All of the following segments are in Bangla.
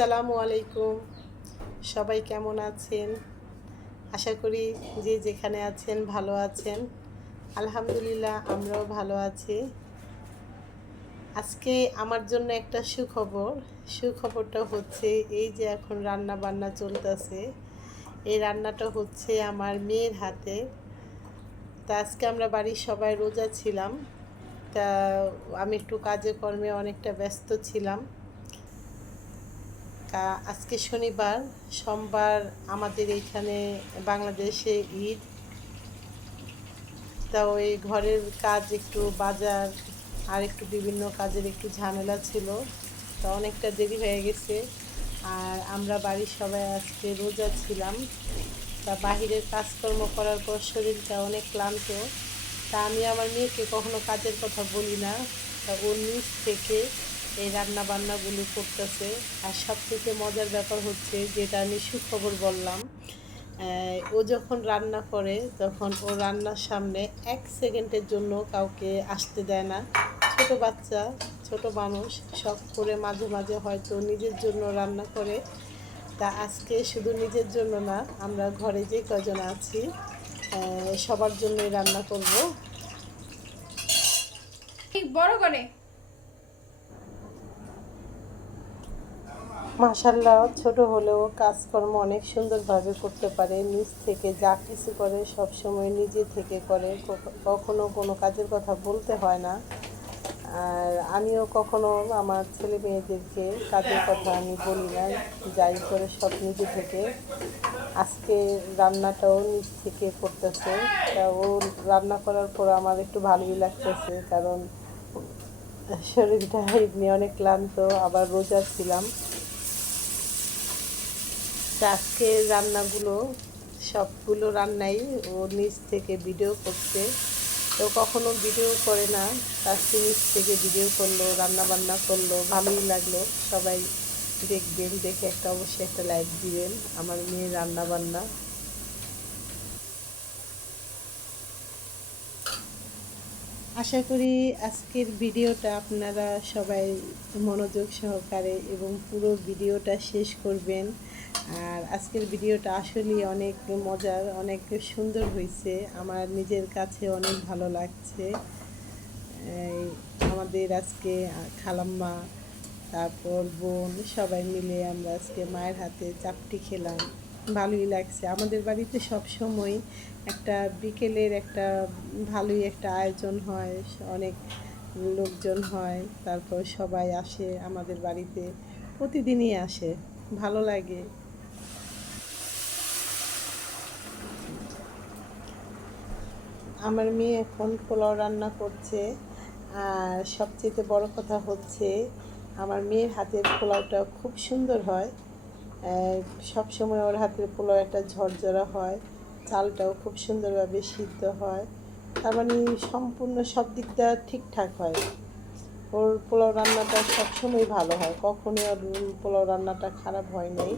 আসসালামু আলাইকুম। সবাই কেমন আছেন? আশা করি যে যেখানে আছেন ভালো আছেন। আলহামদুলিল্লাহ আমরাও ভালো আছি। আজকে আমার জন্য একটা সুখবর। সুখবরটা হচ্ছে এই যে এখন রান্না বান্না চলতেছে। এই রান্নাটা হচ্ছে আমার মেয়ের হাতে। তা আজকে আমরা বাড়ির সবাই রোজা ছিলাম। তা আমি একটু কাজে কর্মে অনেকটা ব্যস্ত ছিলাম। আজকে শনিবার, সোমবার আমাদের এইখানে বাংলাদেশে ঈদ। তা ওই ঘরের কাজ, একটু বাজার আর একটু বিভিন্ন কাজের একটু ঝামেলা ছিল, তা অনেকটা দেরি হয়ে গেছে। আর আমরা বাড়ির সবাই আজকে রোজা ছিলাম। তা বাহিরের কাজকর্ম করার পর শরীরটা অনেক ক্লান্ত। তা আমি আমার মেয়েকে কখনো কাজের কথা বলি না। তা ওর নিজ থেকে এই রান্না বান্নাগুলো করতেছে। আর সবথেকে মজার ব্যাপার হচ্ছে, যেটা আমি সুখবর বললাম, ও যখন রান্না করে তখন ও রান্নার সামনে 1 সেকেন্ডের জন্য কাউকে আসতে দেয় না। ছোট বাচ্চা, ছোট মানুষ, শখ করে মাঝে মাঝে হয়তো নিজের জন্য রান্না করে। তা আজকে শুধু নিজের জন্য না, আমরা ঘরে যে কজন আছি সবার জন্যই রান্না করব। বড় করে মাশাআল্লাহ, ছোট হলেও কাজকর্ম অনেক সুন্দরভাবে করতে পারে। নিজ থেকে যা কিছু করে সবসময় নিজে থেকে করে, কখনো কোনো কাজের কথা বলতে হয় না। আর আমিও কখনো আমার ছেলে মেয়েদেরকে কাজের কথা আমি বলি না, যাই করে সব নিজে থেকে। আজকে রান্নাটাও নিজ থেকে করতেছে। তা ও রান্না করার পর আমার একটু ভালোই লাগতেছে, কারণ শরীরটা এমনি অনেক ক্লান্ত, আবার রোজা ছিলাম। আজকে রান্নাগুলো, সবগুলো রান্নাই ও নিজ থেকে ভিডিও করছে। তো কখনো ভিডিও করে না, আজকে নিজ থেকে ভিডিও করলো, রান্না বান্না করলো, ভালোই লাগলো। সবাই দেখবেন, দেখে অবশ্যই একটা লাইক দিবেন আমার মেয়ের রান্না বান্না। আশা করি আজকের ভিডিওটা আপনারা সবাই মনোযোগ সহকারে এবং পুরো ভিডিওটা শেষ করবেন। আর আজকের ভিডিওটা আসলেই অনেক মজার, অনেক সুন্দর হয়েছে। আমার নিজের কাছে অনেক ভালো লাগছে। আমাদের আজকে খালাম্মা, তারপর বোন, সবাই মিলে আমরা আজকে মায়ের হাতে চাপটি খেলাম। ভালোই লাগছে। আমাদের বাড়িতে সব সময় একটা বিকেলের একটা ভালোই একটা আয়োজন হয়, অনেক লোকজন হয়, তারপর সবাই আসে আমাদের বাড়িতে, প্রতিদিনই আসে, ভালো লাগে। আমার মেয়ে এখন পোলাও রান্না করছে। আর সবচেয়ে বড় কথা হচ্ছে, আমার মেয়ের হাতের পোলাওটা খুব সুন্দর হয়। সব সময় ওর হাতের পোলাও একটা ঝরঝরা হয়, চালটাও খুব সুন্দরভাবে সিদ্ধ হয়। তার মানে সম্পূর্ণ সব দিকটা ঠিকঠাক হয়। ওর পোলাও রান্নাটা সবসময় ভালো হয়, কখনোই ওর পোলাও রান্নাটা খারাপ হয় নাই।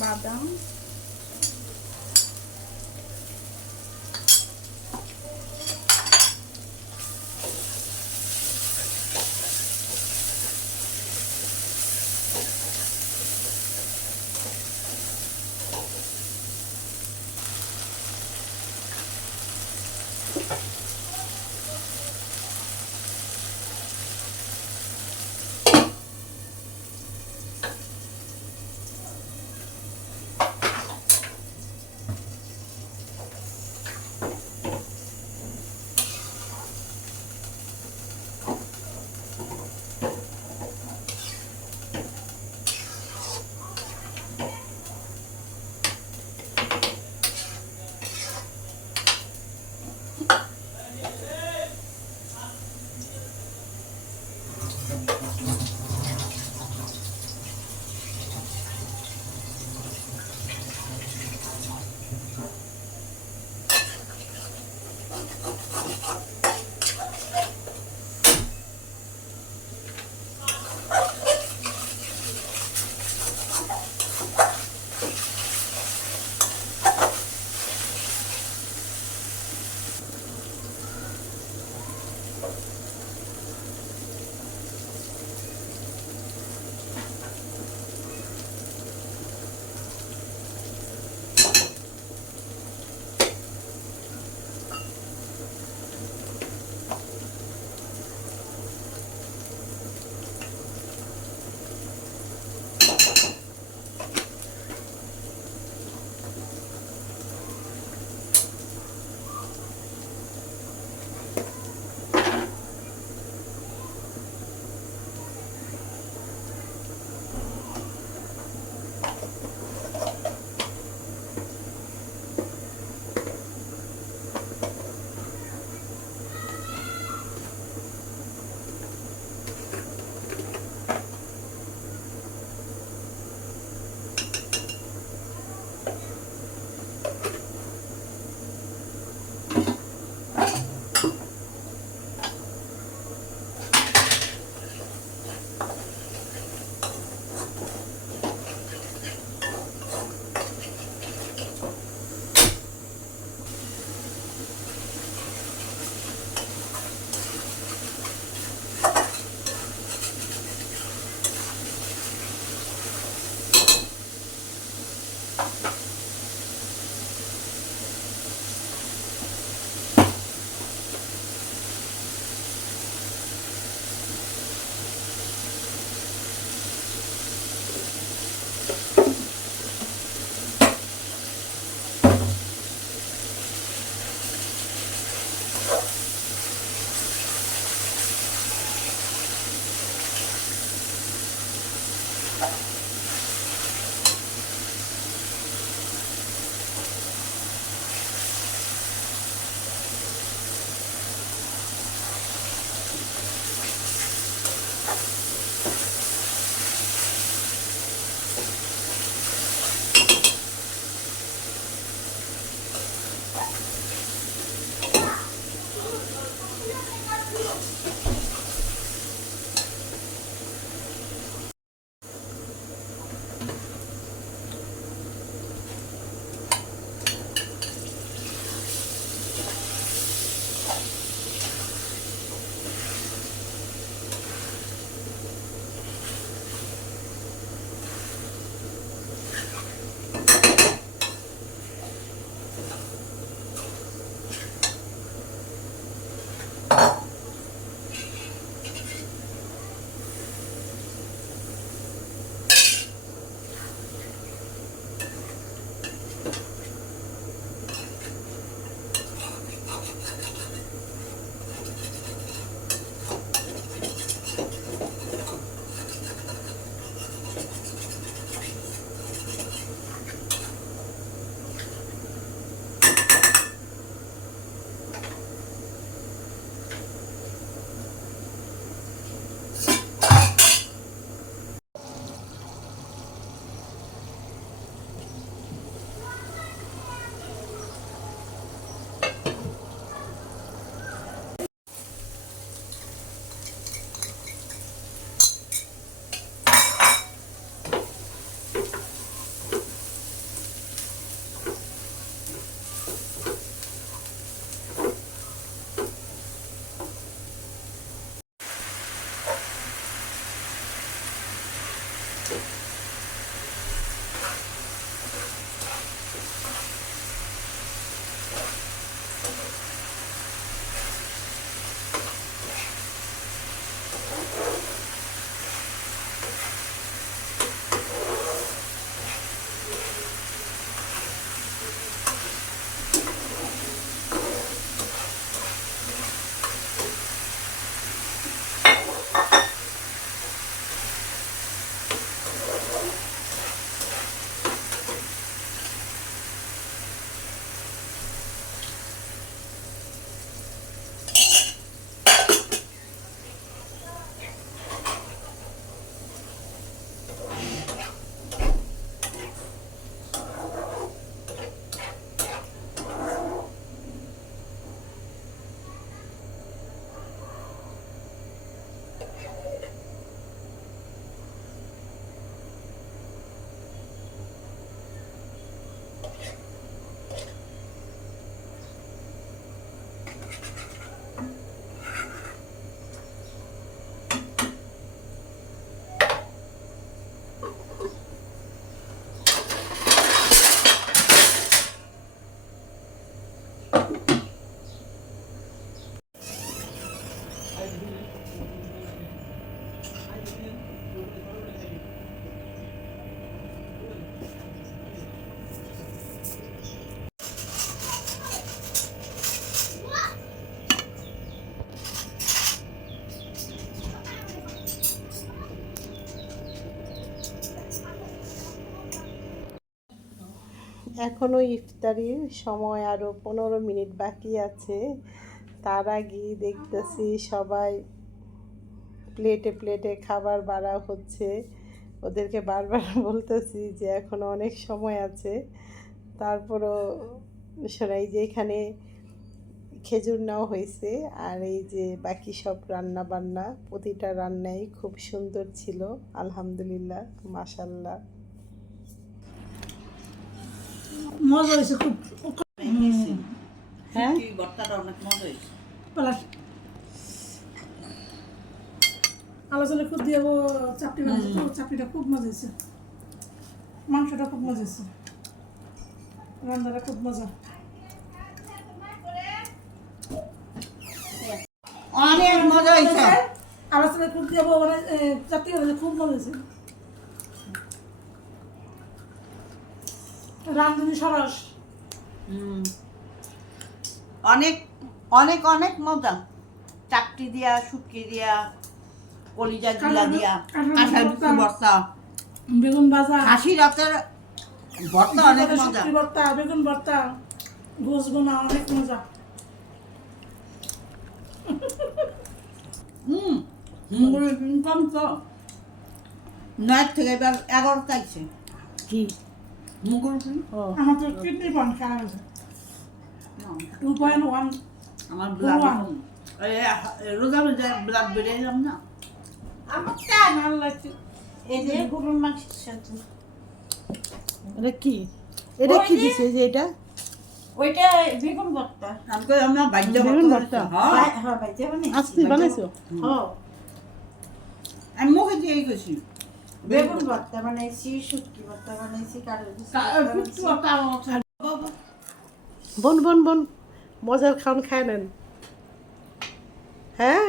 বাদাম, এখনও ইফতারির সময় আরও 15 মিনিট বাকি আছে। তার আগেই দেখতেছি সবাই প্লেটে প্লেটে খাবার বাড়া হচ্ছে। ওদেরকে বারবার বলতেছি যে এখনও অনেক সময় আছে, তারপরও শোনাই যে এখানে খেজুর নেওয়া হয়েছে। আর এই যে বাকি সব রান্না বান্না, প্রতিটা রান্নাই খুব সুন্দর ছিল, আলহামদুলিল্লাহ, মাশাল্লাহ। মজা হয়েছে খুব। হ্যাঁ, আলোচনা খুব দিয়ে চাপটি বানাচ্ছে তো, চাপটিটা খুব মজা হয়েছে, মাংসটা খুব মজা হয়েছে, রান্নাটা খুব মজা। অনেক মজা হয়েছে। আলোচনা খুব দিয়ে মানে চাপটি বানাচ্ছে খুব মজা হয়েছে। রাঁধুনি সরস অনেক অনেক অনেক মজা। চাকটি দিয়া, শুটকি দিয়া, কলিজা জিলা দিয়া, কাঁঠাল বিচি ভর্তা, বেগুন ভাজা, হাসি রাতের ভর্তা অনেক মজা। শুটকি ভর্তা, বেগুন ভর্তা, গোস বোনা অনেক মজা। ইনকাম তো 9 থেকে এবার 11 চাইছে কি মুগুর। আমার তো কিডনি পান খারাপ হয়েছে, 2.1। আমার ব্লাড রোজা রোজা ব্লাড বেড়ে এলাম না। আমার চাই ভালো লাগছে। এই যে গরুর মাংসের সাথে এটা কি? এটা কি দিছে যে এটা? ওইটা বেগুন ভর্তা। আমরা বাইজা বেগুন ভর্তা? হ্যাঁ হ্যাঁ বাইজা বানাই। আজকে বানাইছো? হ্যাঁ আমি মুখে দিয়ে গেছি। বেগুন ভর্তা বানাইছি, শুটকি ভর্তা বানাইছি, বোন বোন বোন, মজার খান খায় নেন। হ্যাঁ,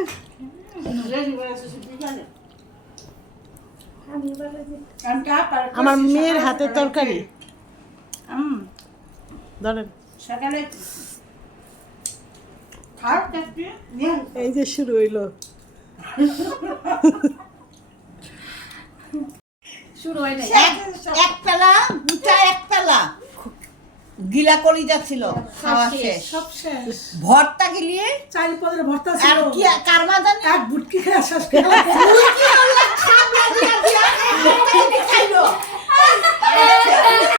আমার মেয়ের হাতের তরকারি। ধরেন সকালে খাও চাকরি নিয়ে এই যে শুরু হইলো। শুরু হয় না এক পেলা দুটা এক পেলা গিলা কলিজা ছিল খাওয়া শেষ সব শেষ ভর্তা গিলিয়ে চারি পদের ভর্তা আর ছিল কি কারমা জানি এক বুটকি খেয়ে শেষ করে কি